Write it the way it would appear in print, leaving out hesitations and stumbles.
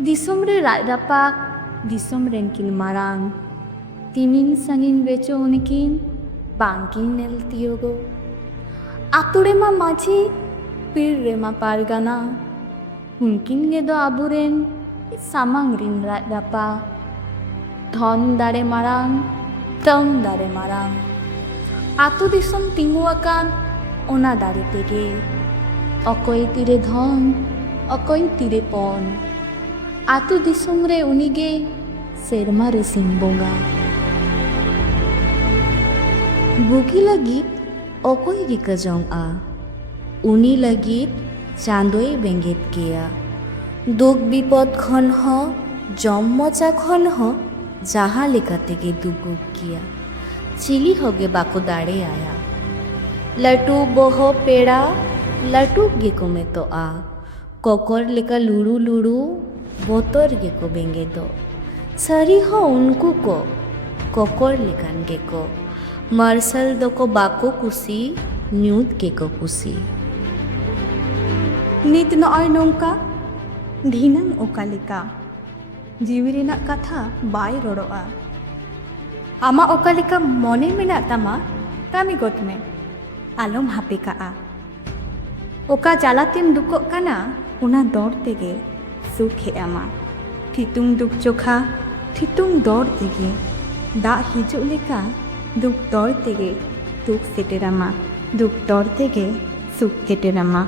दिसोम रे राज रापाक दिसोम रेन किन मारांग तिमिन संगिन बेचो उनकिन बांकिन नेल तियोगो आतु रेमा माझी पीर रेमा पारगाना उनकिन गे दो आबुरेन सामांग रिन राज रापा धन दारे मारांग तन दारे मारांग आतु दिसोम तिंगुआकान ओना दारे तेगे अकय तीरे धन अकय तीरे पन आतु दिसोम रे उनिगे सेरमा रे सिंह बोंगा बुगी लगी अकय गिका जंगा उनी लगी चांदोय बेंगेत केया दुख विपद खन हो जम मजा खन हो जहाँ लेका तेगे दुगुक किया चिली होगे बाको दाड़े आया लटू बोहो पेड़ा लटू गेको में तो आ कोकर लेका लुड़ू लुड़ू बोतर गेको बेंगे दो सरी हो उनको को कोकर लेकान गेको मार्शल दो को बाको कुसी न्यूत गेको कुसी नित नॉय नौका धिनंग ओका लेका जीवी रेनाक कथा बाय रोड़ोआ आमा ओका लेका मने मेना तामा कामी गोट में आलम हापेका ओका जालातेम दुकोक काना उना दौड़ तेगे सुख हे आमा थितुंग दुख चोखा थितुंग दौड़ तेगे दा हिजुक लेका दुख दौड़ तेगे दुख सेटेरामा दुख दौड़ तेगे सुख सेटेरामा।